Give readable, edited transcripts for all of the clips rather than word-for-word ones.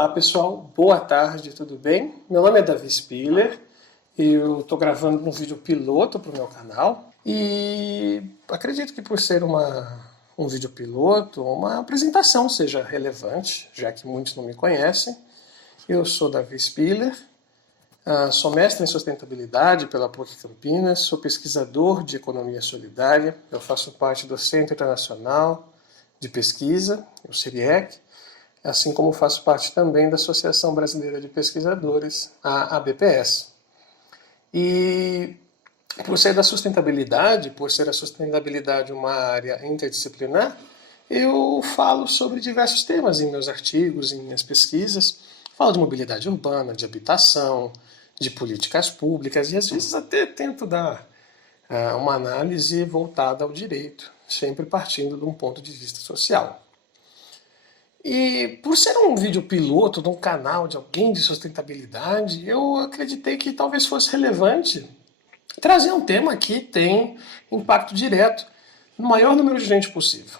Olá pessoal, boa tarde, tudo bem? Meu nome é Davi Spiller e eu estou gravando um vídeo piloto para o meu canal e acredito que por ser um vídeo piloto, uma apresentação seja relevante, já que muitos não me conhecem. Eu sou Davi Spiller, sou mestre em sustentabilidade pela PUC Campinas, sou pesquisador de economia solidária, eu faço parte do Centro Internacional de Pesquisa, o CIRIEC, assim como faço parte também da Associação Brasileira de Pesquisadores, a ABPS. E por ser da sustentabilidade, por ser a sustentabilidade uma área interdisciplinar, eu falo sobre diversos temas em meus artigos, em minhas pesquisas. Falo de mobilidade urbana, de habitação, de políticas públicas e às vezes até tento dar uma análise voltada ao direito, sempre partindo de um ponto de vista social. E por ser um vídeo piloto de um canal de alguém de sustentabilidade, eu acreditei que talvez fosse relevante trazer um tema que tem impacto direto no maior número de gente possível.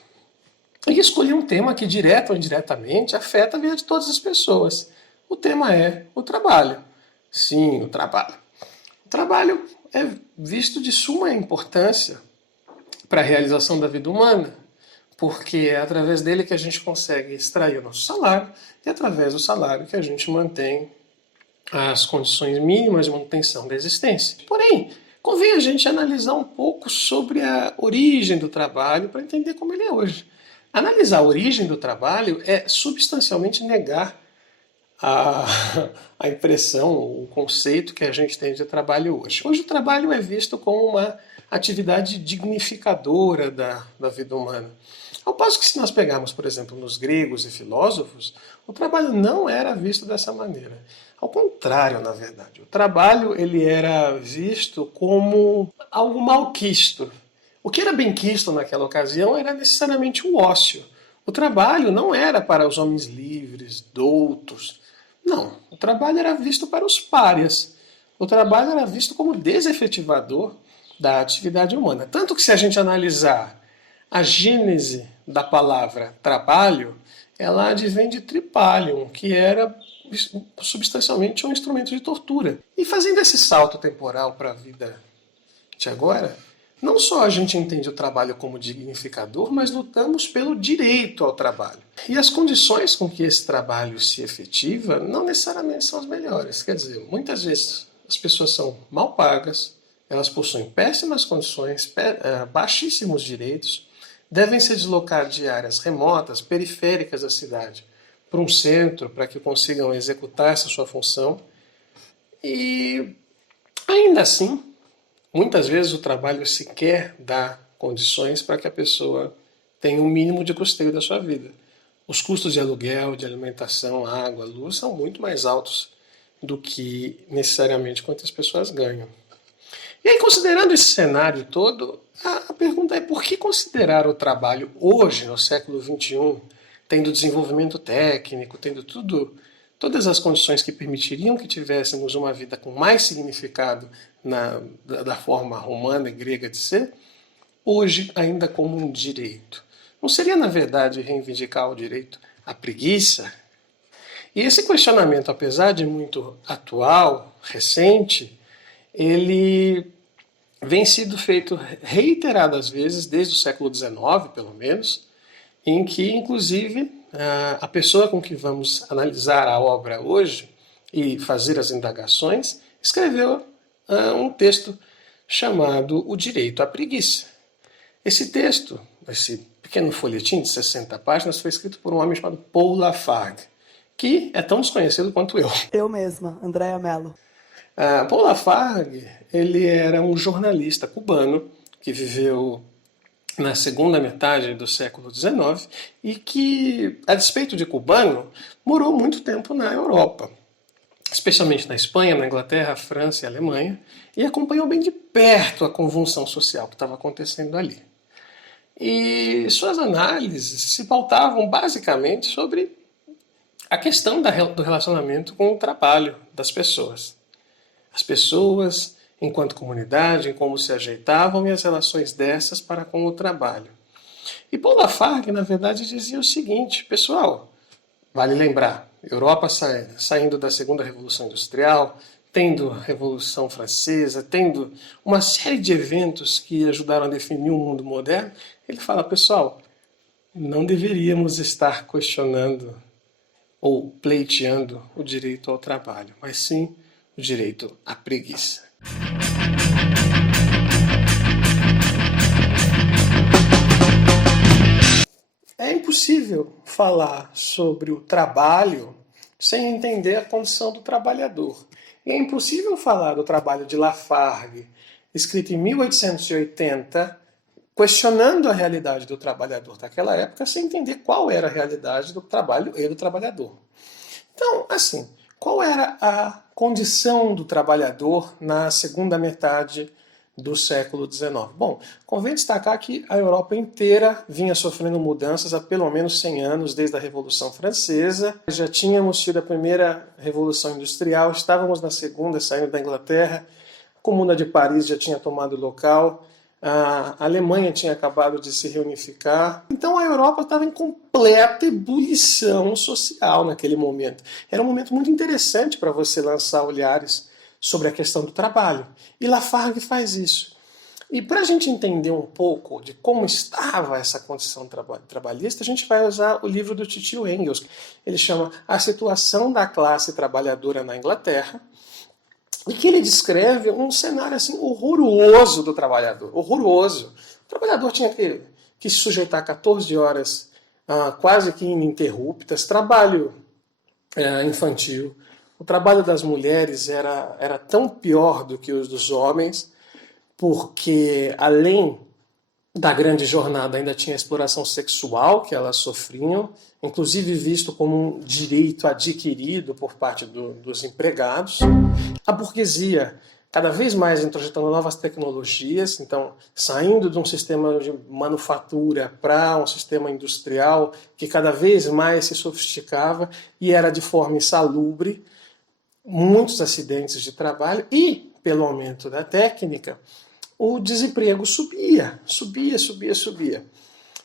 E escolhi um tema que, direto ou indiretamente, afeta a vida de todas as pessoas. O tema é o trabalho. Sim, o trabalho. O trabalho é visto de suma importância para a realização da vida humana, porque é através dele que a gente consegue extrair o nosso salário e é através do salário que a gente mantém as condições mínimas de manutenção da existência. Porém, convém a gente analisar um pouco sobre a origem do trabalho para entender como ele é hoje. Analisar a origem do trabalho é substancialmente negar a impressão, o conceito que a gente tem de trabalho hoje. Hoje o trabalho é visto como uma atividade dignificadora da vida humana. Ao passo que se nós pegarmos, por exemplo, nos gregos e filósofos, o trabalho não era visto dessa maneira. Ao contrário, na verdade. O trabalho ele era visto como algo malquisto. O que era benquisto naquela ocasião era necessariamente o ócio. O trabalho não era para os homens livres, doutos. Não, o trabalho era visto para os párias. O trabalho era visto como desefetivador da atividade humana. Tanto que se a gente analisar a gênese da palavra trabalho, ela advém de tripalium, que era substancialmente um instrumento de tortura. E fazendo esse salto temporal para a vida de agora, não só a gente entende o trabalho como dignificador, mas lutamos pelo direito ao trabalho. E as condições com que esse trabalho se efetiva não necessariamente são as melhores. Quer dizer, muitas vezes as pessoas são mal pagas, elas possuem péssimas condições, baixíssimos direitos, devem se deslocar de áreas remotas, periféricas da cidade, para um centro, para que consigam executar essa sua função. E ainda assim, muitas vezes o trabalho sequer dá condições para que a pessoa tenha um mínimo de custeio da sua vida. Os custos de aluguel, de alimentação, água, luz são muito mais altos do que necessariamente quanto as pessoas ganham. E aí, considerando esse cenário todo, a pergunta é por que considerar o trabalho hoje, no século XXI, tendo desenvolvimento técnico, tendo todas as condições que permitiriam que tivéssemos uma vida com mais significado da forma romana e grega de ser, hoje ainda como um direito? Não seria, na verdade, reivindicar o direito à preguiça? E esse questionamento, apesar de muito atual, recente, ele vem sido feito reiteradas vezes, desde o século XIX, pelo menos, em que, inclusive, a pessoa com que vamos analisar a obra hoje e fazer as indagações, escreveu um texto chamado O Direito à Preguiça. Esse texto, esse pequeno folhetim de 60 páginas, foi escrito por um homem chamado Paul Lafargue, que é tão desconhecido quanto eu. Eu mesma, Andréa Mello. Paul Lafargue, ele era um jornalista cubano que viveu na segunda metade do século XIX e que, a despeito de cubano, morou muito tempo na Europa, especialmente na Espanha, na Inglaterra, França e Alemanha, e acompanhou bem de perto a convulsão social que estava acontecendo ali. E suas análises se pautavam basicamente sobre a questão do relacionamento com o trabalho das pessoas. As pessoas, enquanto comunidade, em como se ajeitavam e as relações dessas para com o trabalho. E Paul Lafargue, na verdade, dizia o seguinte: pessoal, vale lembrar, Europa saindo da Segunda Revolução Industrial, tendo a Revolução Francesa, tendo uma série de eventos que ajudaram a definir o mundo moderno, ele fala, pessoal, não deveríamos estar questionando ou pleiteando o direito ao trabalho, mas sim o direito à preguiça. É impossível falar sobre o trabalho sem entender a condição do trabalhador. E é impossível falar do trabalho de Lafargue, escrito em 1880, questionando a realidade do trabalhador daquela época, sem entender qual era a realidade do trabalho e do trabalhador. Então, assim, qual era a condição do trabalhador na segunda metade do século XIX? Bom, convém destacar que a Europa inteira vinha sofrendo mudanças há pelo menos 100 anos, desde a Revolução Francesa. Já tínhamos tido a primeira Revolução Industrial, estávamos na segunda, saindo da Inglaterra, a Comuna de Paris já tinha tomado o local, a Alemanha tinha acabado de se reunificar. Então a Europa estava em completa ebulição social naquele momento. Era um momento muito interessante para você lançar olhares sobre a questão do trabalho. E Lafargue faz isso. E para a gente entender um pouco de como estava essa condição trabalhista, a gente vai usar o livro do Titio Engels. Ele chama A Situação da Classe Trabalhadora na Inglaterra, e que ele descreve um cenário assim horroroso do trabalhador, horroroso. O trabalhador tinha que se sujeitar a 14 horas quase que ininterruptas, trabalho infantil. O trabalho das mulheres era tão pior do que os dos homens, porque além da grande jornada ainda tinha a exploração sexual que elas sofriam, inclusive visto como um direito adquirido por parte dos empregados. A burguesia cada vez mais introjetando novas tecnologias, então saindo de um sistema de manufatura para um sistema industrial que cada vez mais se sofisticava e era de forma insalubre, muitos acidentes de trabalho e, pelo aumento da técnica, o desemprego subia.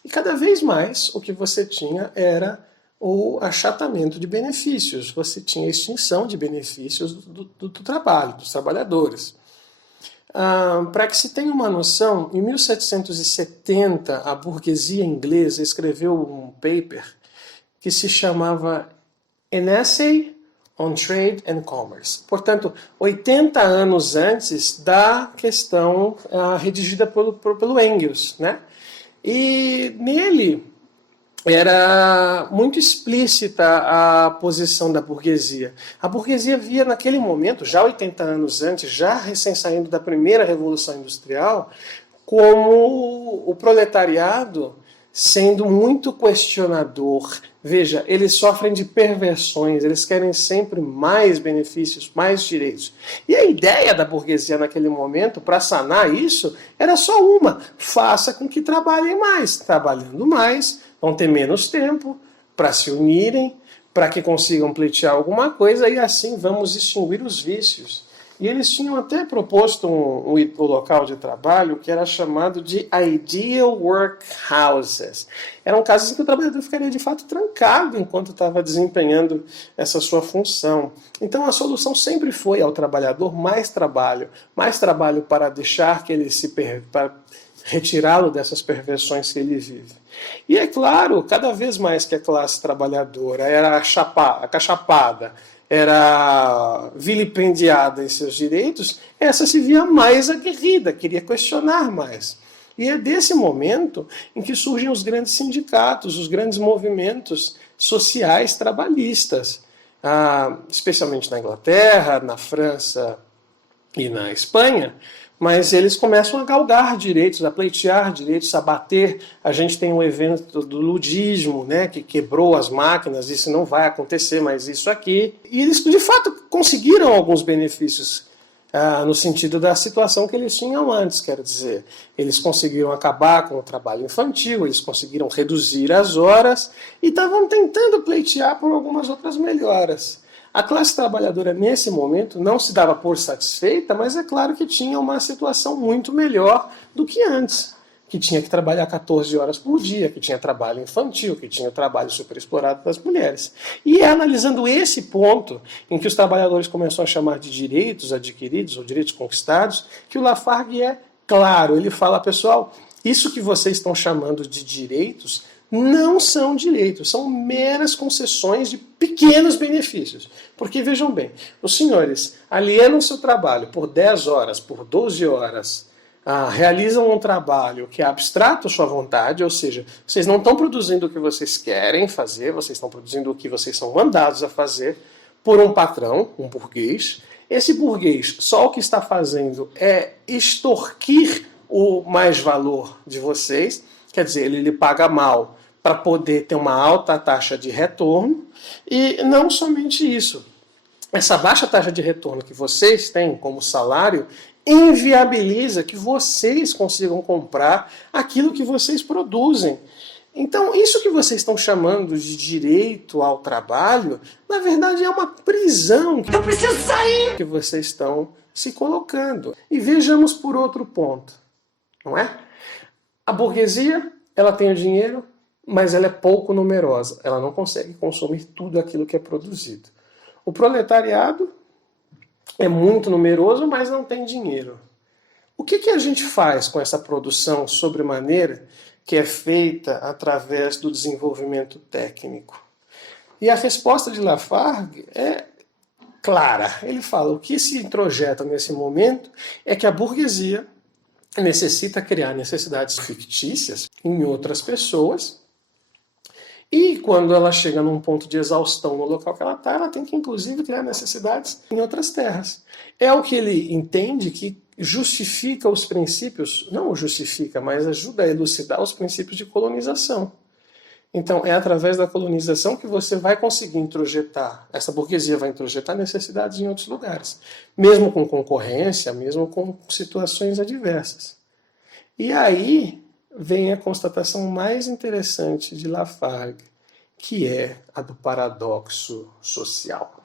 E cada vez mais o que você tinha era o achatamento de benefícios, você tinha extinção de benefícios do trabalho, dos trabalhadores. Para que se tenha uma noção, em 1770 a burguesia inglesa escreveu um paper que se chamava An Essay on Trade and Commerce. Portanto, 80 anos antes da questão redigida pelo Engels, né? E nele era muito explícita a posição da burguesia. A burguesia via naquele momento, já 80 anos antes, já recém saindo da primeira Revolução Industrial, como o proletariado sendo muito questionador. Veja, eles sofrem de perversões, eles querem sempre mais benefícios, mais direitos. E a ideia da burguesia naquele momento, para sanar isso, era só uma: faça com que trabalhem mais. Trabalhando mais, vão ter menos tempo para se unirem, para que consigam pleitear alguma coisa, e assim vamos extinguir os vícios. E eles tinham até proposto um local de trabalho que era chamado de Ideal Workhouses. Eram casas em que o trabalhador ficaria de fato trancado enquanto estava desempenhando essa sua função. Então a solução sempre foi ao trabalhador mais trabalho para deixar que ele para retirá-lo dessas perversões que ele vive. E é claro, cada vez mais que a classe trabalhadora era acachapada, era vilipendiada em seus direitos, essa se via mais aguerrida, queria questionar mais. E é desse momento em que surgem os grandes sindicatos, os grandes movimentos sociais trabalhistas, especialmente na Inglaterra, na França e na Espanha, mas eles começam a galgar direitos, a pleitear direitos, a bater. A gente tem um evento do ludismo, né, que quebrou as máquinas, isso não vai acontecer mais isso aqui. E eles, de fato, conseguiram alguns benefícios no sentido da situação que eles tinham antes, quero dizer. Eles conseguiram acabar com o trabalho infantil, eles conseguiram reduzir as horas e estavam tentando pleitear por algumas outras melhoras. A classe trabalhadora, nesse momento, não se dava por satisfeita, mas é claro que tinha uma situação muito melhor do que antes. que tinha que trabalhar 14 horas por dia, que tinha trabalho infantil, que tinha trabalho superexplorado das mulheres. E é analisando esse ponto, em que os trabalhadores começam a chamar de direitos adquiridos ou direitos conquistados, que o Lafargue é claro. Ele fala, pessoal, isso que vocês estão chamando de direitos não são direitos, são meras concessões de pequenos benefícios. Porque, vejam bem, os senhores alienam seu trabalho por 10 horas, por 12 horas, realizam um trabalho que é abstrato à sua vontade, ou seja, vocês não estão produzindo o que vocês querem fazer, vocês estão produzindo o que vocês são mandados a fazer por um patrão, um burguês. Esse burguês só o que está fazendo é extorquir o mais-valor de vocês, quer dizer, ele lhe paga mal para poder ter uma alta taxa de retorno, e não somente isso. Essa baixa taxa de retorno que vocês têm como salário inviabiliza que vocês consigam comprar aquilo que vocês produzem. Então, isso que vocês estão chamando de direito ao trabalho, na verdade é uma prisão que eu preciso sair que vocês estão se colocando. E vejamos por outro ponto, não é? A burguesia, ela tem o dinheiro, mas ela é pouco numerosa. Ela não consegue consumir tudo aquilo que é produzido. O proletariado é muito numeroso, mas não tem dinheiro. O que a gente faz com essa produção sobremaneira que é feita através do desenvolvimento técnico? E a resposta de Lafargue é clara. Ele fala, o que se introjeta nesse momento é que a burguesia necessita criar necessidades fictícias em outras pessoas, e quando ela chega num ponto de exaustão no local que ela está, ela tem que inclusive criar necessidades em outras terras. É o que ele entende que justifica os princípios, não o justifica, mas ajuda a elucidar os princípios de colonização. Então é através da colonização que você vai conseguir introjetar, essa burguesia vai introjetar necessidades em outros lugares, mesmo com concorrência, mesmo com situações adversas. E aí vem a constatação mais interessante de Lafargue, que é a do paradoxo social.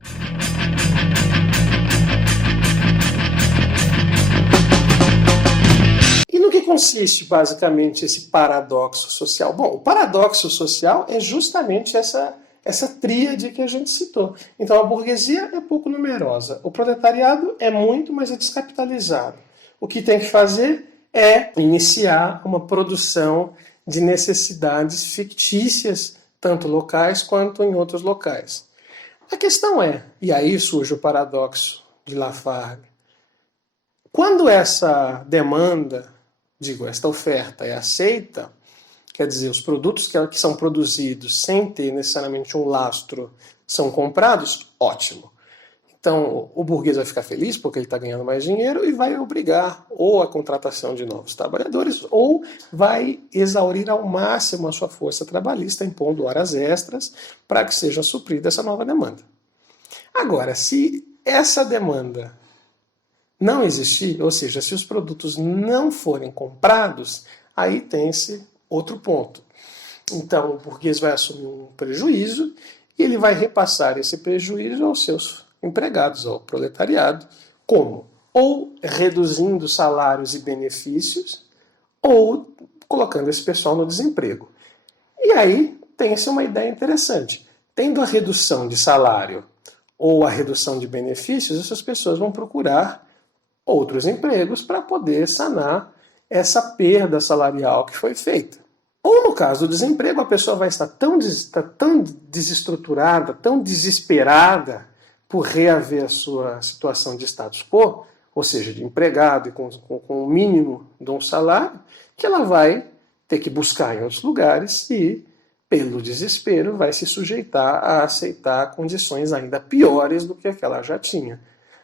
E no que consiste, basicamente, esse paradoxo social? Bom, o paradoxo social é justamente essa tríade que a gente citou. Então, a burguesia é pouco numerosa, o proletariado é muito, mas é descapitalizado. O que tem que fazer é iniciar uma produção de necessidades fictícias, tanto locais quanto em outros locais. A questão é, e aí surge o paradoxo de Lafargue, quando essa demanda, esta oferta é aceita, quer dizer, os produtos que são produzidos sem ter necessariamente um lastro são comprados, ótimo. Então, o burguês vai ficar feliz porque ele está ganhando mais dinheiro e vai obrigar ou a contratação de novos trabalhadores ou vai exaurir ao máximo a sua força trabalhista, impondo horas extras para que seja suprida essa nova demanda. Agora, se essa demanda não existir, ou seja, se os produtos não forem comprados, aí tem-se outro ponto. Então, o burguês vai assumir um prejuízo e ele vai repassar esse prejuízo aos seus empregados, ao proletariado, como? Ou reduzindo salários e benefícios, ou colocando esse pessoal no desemprego. E aí tem-se uma ideia interessante. Tendo a redução de salário ou a redução de benefícios, essas pessoas vão procurar outros empregos para poder sanar essa perda salarial que foi feita. Ou no caso do desemprego, a pessoa vai estar tão desestruturada, tão desesperada por reaver a sua situação de status quo, ou seja, de empregado e com o mínimo de um salário, que ela vai ter que buscar em outros lugares e, pelo desespero, vai se sujeitar a aceitar condições ainda piores do que aquela já tinha.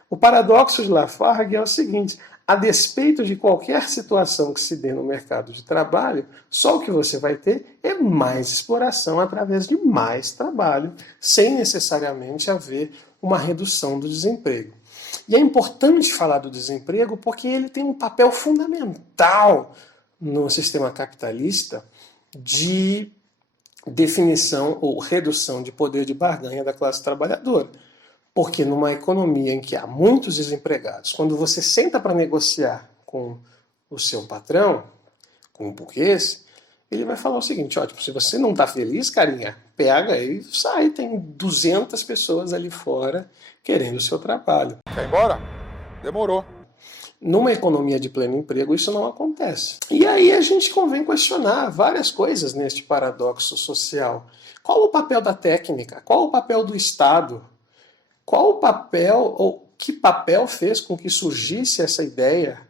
O paradoxo de Lafargue é o seguinte: a despeito de qualquer situação que se dê no mercado de trabalho, só o que você vai ter é mais exploração através de mais trabalho, sem necessariamente haver uma redução do desemprego. E é importante falar do desemprego porque ele tem um papel fundamental no sistema capitalista de definição ou redução de poder de barganha da classe trabalhadora. Porque numa economia em que há muitos desempregados, quando você senta para negociar com o seu patrão, com um burguês, ele vai falar o seguinte, ó, tipo, se você não está feliz, carinha, pega e sai, tem 200 pessoas ali fora querendo o seu trabalho. Quer ir embora? Demorou. Numa economia de pleno emprego, isso não acontece. E aí a gente convém questionar várias coisas neste paradoxo social. Qual o papel da técnica? Qual o papel do Estado? Qual o papel, ou que papel fez com que surgisse essa ideia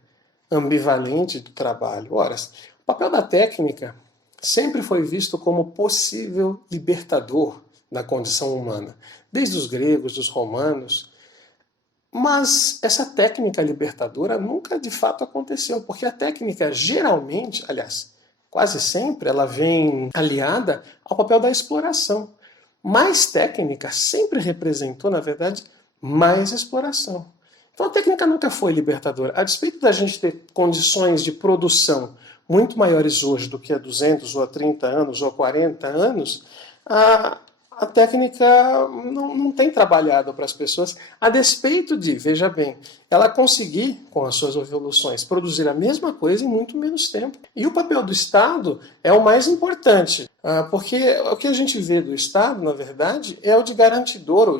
ambivalente do trabalho? Ora, o papel da técnica sempre foi visto como possível libertador da condição humana, desde os gregos, dos romanos. Mas essa técnica libertadora nunca de fato aconteceu, porque a técnica geralmente, aliás, quase sempre, ela vem aliada ao papel da exploração. Mais técnica sempre representou, na verdade, mais exploração. Então a técnica nunca foi libertadora. A despeito da gente ter condições de produção muito maiores hoje do que há 200 ou há 30 anos ou há 40 anos, a técnica não tem trabalhado para as pessoas, a despeito de, veja bem, ela conseguir, com as suas evoluções, produzir a mesma coisa em muito menos tempo. E o papel do Estado é o mais importante, porque o que a gente vê do Estado, na verdade, é o de garantidor, ou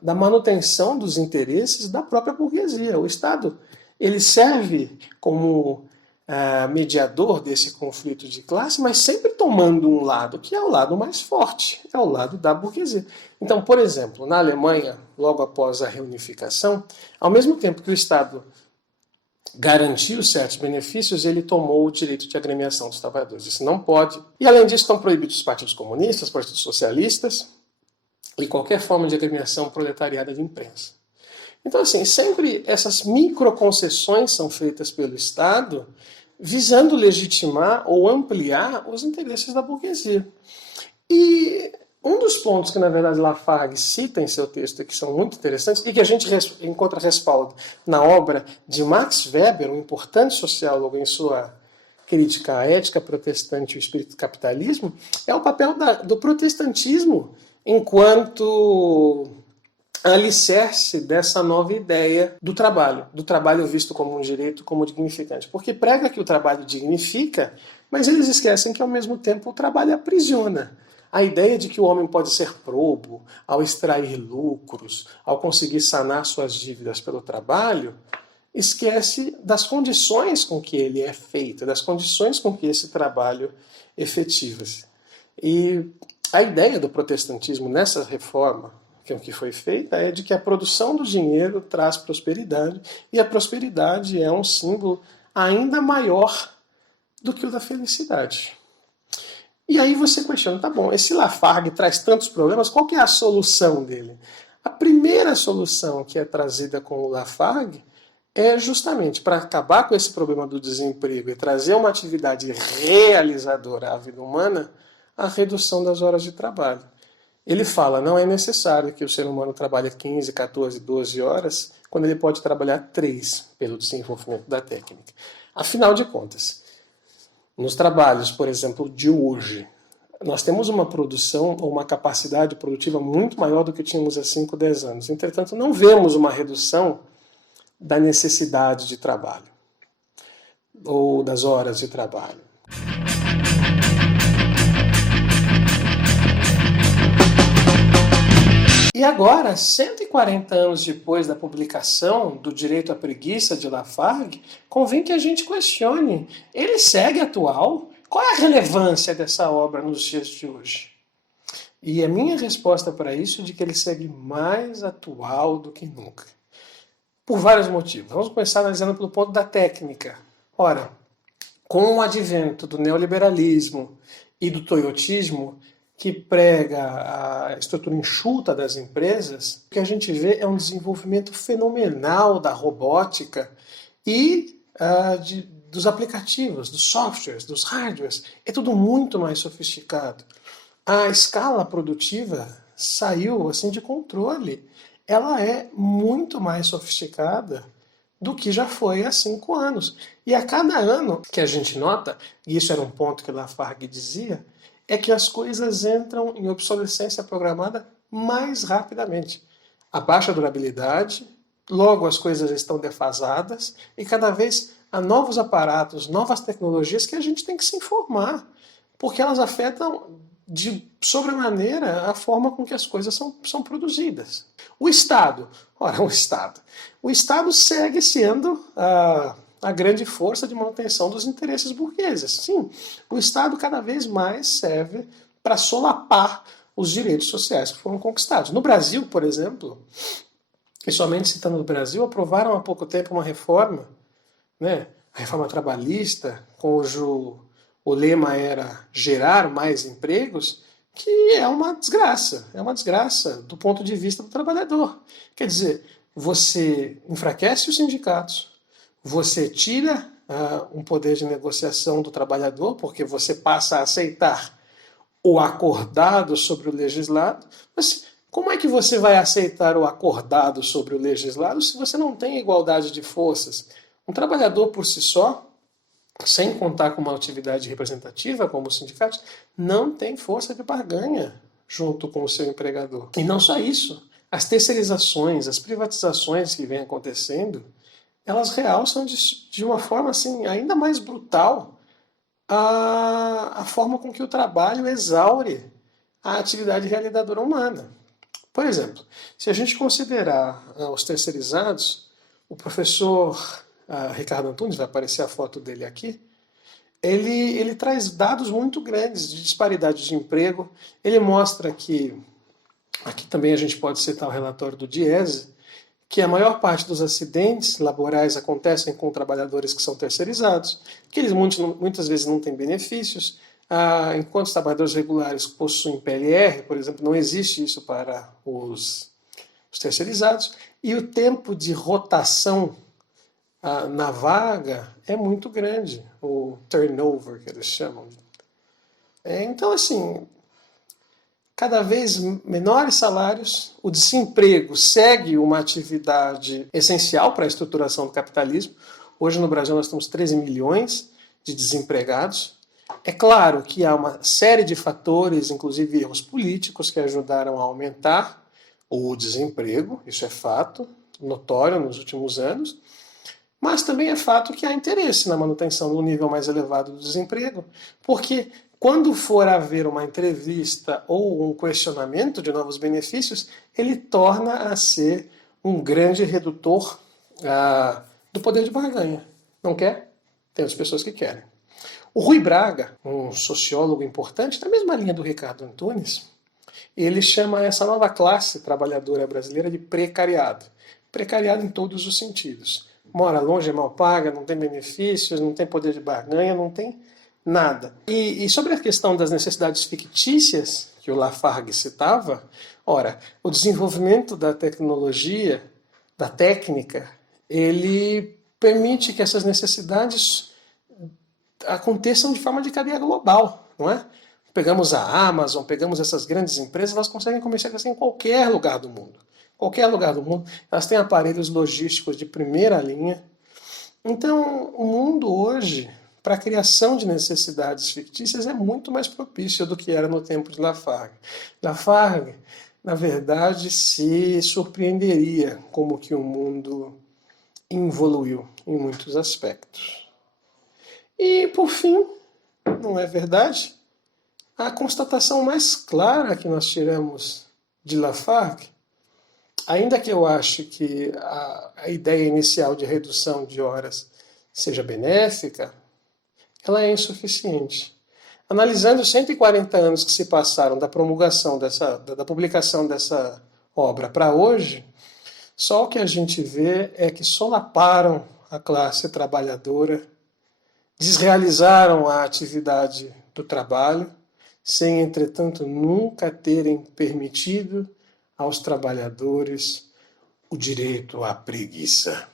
da manutenção dos interesses da própria burguesia. O Estado ele serve como mediador desse conflito de classe, mas sempre tomando um lado, que é o lado mais forte, é o lado da burguesia. Então, por exemplo, na Alemanha, logo após a reunificação, ao mesmo tempo que o Estado garantiu certos benefícios, ele tomou o direito de agremiação dos trabalhadores. Isso não pode. E, além disso, estão proibidos os partidos comunistas, os partidos socialistas e qualquer forma de agremiação proletariada de imprensa. Então, assim, sempre essas microconcessões são feitas pelo Estado visando legitimar ou ampliar os interesses da burguesia. E um dos pontos que, na verdade, Lafargue cita em seu texto, que são muito interessantes, e que a gente encontra respaldo na obra de Max Weber, um importante sociólogo em sua crítica à ética protestante e o espírito do capitalismo, é o papel do protestantismo enquanto alicerce dessa nova ideia do trabalho visto como um direito, como dignificante. Porque prega que o trabalho dignifica, mas eles esquecem que ao mesmo tempo o trabalho aprisiona. A ideia de que o homem pode ser probo ao extrair lucros, ao conseguir sanar suas dívidas pelo trabalho, esquece das condições com que ele é feito, das condições com que esse trabalho efetiva-se. E a ideia do protestantismo nessa reforma, que é o que foi feita, é de que a produção do dinheiro traz prosperidade, e a prosperidade é um símbolo ainda maior do que o da felicidade. E aí você questiona, tá bom, esse Lafargue traz tantos problemas, qual que é a solução dele? A primeira solução que é trazida com o Lafargue é justamente para acabar com esse problema do desemprego e trazer uma atividade realizadora à vida humana, a redução das horas de trabalho. Ele fala, não é necessário que o ser humano trabalhe 15, 14, 12 horas, quando ele pode trabalhar 3 pelo desenvolvimento da técnica. Afinal de contas, nos trabalhos, por exemplo, de hoje, nós temos uma produção ou uma capacidade produtiva muito maior do que tínhamos há 5, 10 anos. Entretanto, não vemos uma redução da necessidade de trabalho ou das horas de trabalho. E agora, 140 anos depois da publicação do Direito à Preguiça de Lafargue, convém que a gente questione. Ele segue atual? Qual é a relevância dessa obra nos dias de hoje? E a minha resposta para isso é de que ele segue mais atual do que nunca. Por vários motivos. Vamos começar analisando pelo ponto da técnica. Ora, com o advento do neoliberalismo e do toyotismo, que prega a estrutura enxuta das empresas, o que a gente vê é um desenvolvimento fenomenal da robótica e dos aplicativos, dos softwares, dos hardwares. É tudo muito mais sofisticado. A escala produtiva saiu assim de controle. Ela é muito mais sofisticada do que já foi há 5 anos. E a cada ano que a gente nota, e isso era um ponto que Lafargue dizia, é que as coisas entram em obsolescência programada mais rapidamente. A baixa durabilidade logo as coisas estão defasadas e cada vez há novos aparatos, novas tecnologias que a gente tem que se informar, porque elas afetam de sobremaneira a forma com que as coisas são produzidas. O Estado, o Estado segue sendo a grande força de manutenção dos interesses burgueses. Sim, o Estado cada vez mais serve para solapar os direitos sociais que foram conquistados. No Brasil, por exemplo, e somente citando o Brasil, aprovaram há pouco tempo uma reforma, né, a reforma trabalhista, cujo o lema era gerar mais empregos, que é uma desgraça do ponto de vista do trabalhador. Quer dizer, você enfraquece os sindicatos, você tira um poder de negociação do trabalhador, porque você passa a aceitar o acordado sobre o legislado, mas como é que você vai aceitar o acordado sobre o legislado se você não tem igualdade de forças? Um trabalhador por si só, sem contar com uma atividade representativa, como os sindicatos, não tem força de barganha junto com o seu empregador. E não só isso, as terceirizações, as privatizações que vêm acontecendo, elas realçam de uma forma assim, ainda mais brutal a forma com que o trabalho exaure a atividade realizadora humana. Por exemplo, se a gente considerar os terceirizados, o professor Ricardo Antunes, vai aparecer a foto dele aqui, ele traz dados muito grandes de disparidade de emprego. Ele mostra que, aqui também a gente pode citar o relatório do Diese, que a maior parte dos acidentes laborais acontecem com trabalhadores que são terceirizados, que eles muitas vezes não têm benefícios, enquanto os trabalhadores regulares possuem PLR, por exemplo, não existe isso para os terceirizados, e o tempo de rotação na vaga é muito grande, o turnover que eles chamam. Então, assim, cada vez menores salários, o desemprego segue uma atividade essencial para a estruturação do capitalismo. Hoje no Brasil nós temos 13 milhões de desempregados. É claro que há uma série de fatores, inclusive erros políticos, que ajudaram a aumentar o desemprego, isso é fato, notório nos últimos anos, mas também é fato que há interesse na manutenção do nível mais elevado do desemprego, porque quando for haver uma entrevista ou um questionamento de novos benefícios, ele torna a ser um grande redutor do poder de barganha. Não quer? Tem as pessoas que querem. O Rui Braga, um sociólogo importante, na mesma linha do Ricardo Antunes, ele chama essa nova classe trabalhadora brasileira de precariado. Precariado em todos os sentidos. Mora longe, é mal paga, não tem benefícios, não tem poder de barganha, não tem nada. E sobre a questão das necessidades fictícias, que o Lafargue citava, ora, o desenvolvimento da tecnologia, da técnica, ele permite que essas necessidades aconteçam de forma de cadeia global, não é? Pegamos a Amazon, pegamos essas grandes empresas, elas conseguem comercializar em qualquer lugar do mundo. Qualquer lugar do mundo, elas têm aparelhos logísticos de primeira linha. Então, o mundo hoje, para a criação de necessidades fictícias, é muito mais propício do que era no tempo de Lafargue. Lafargue, na verdade, se surpreenderia como que o mundo evoluiu em muitos aspectos. E, por fim, não é verdade? A constatação mais clara que nós tiramos de Lafargue, ainda que eu ache que a ideia inicial de redução de horas seja benéfica, ela é insuficiente. Analisando os 140 anos que se passaram da promulgação da publicação dessa obra para hoje, só o que a gente vê é que solaparam a classe trabalhadora, desrealizaram a atividade do trabalho, sem, entretanto, nunca terem permitido aos trabalhadores o direito à preguiça.